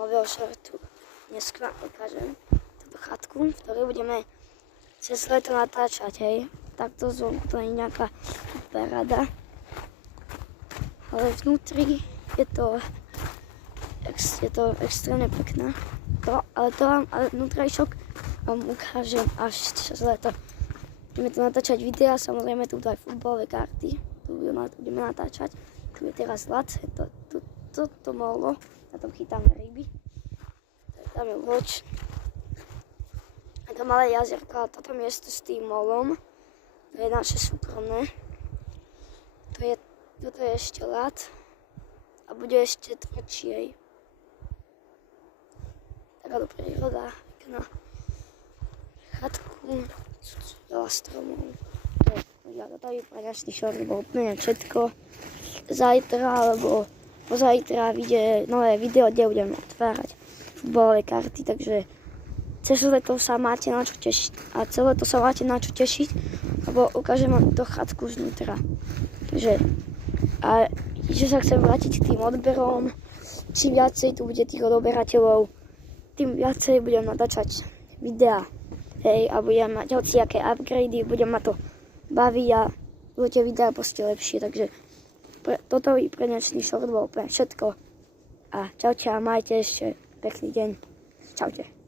nového shortu. Dnes vám ukážem túto chatku, v ktorej budeme cez leto natáčať, hej. Takto zvonku to nie je nejaká paráda. Ale vnútri je to extrémne pekné. Ale vnútrajšok vám ukážem až cez leto. Budeme tu natáčať videa, samozrejme tu aj futbalové karty. Tu budeme natáčať. Tu je teraz ľad, toto molo, na tom chytáme ryby. Tam je loď. A to malé jazierko, a toto miesto s tým molom, to je naše súkromné. Toto je ešte ľad a bude ešte tvrdší. Taká príroda, pekná chatku, veľa stromov. Toto je pre dnešný short, bolo úplne všetko. Zajtra alebo pozajtra vyjde nové video, kde budeme otvárať futbalové karty, takže cez leto sa máte na čo tešiť. A celé to sa máte na čo tešiť, lebo ukážem vám to chatku znútra. Takže, a že sa chcem vrátiť k tým odberom, čím viacej tu bude tých odoberateľov, tým viacej budem natáčať videá. Hej, a budem mať hociaké upgrady, budem ma to baviť a budete videá proste lepšie, takže toto je pre dnešný short bol úplne všetko. A čaute a majte ešte pekný deň. Čaute.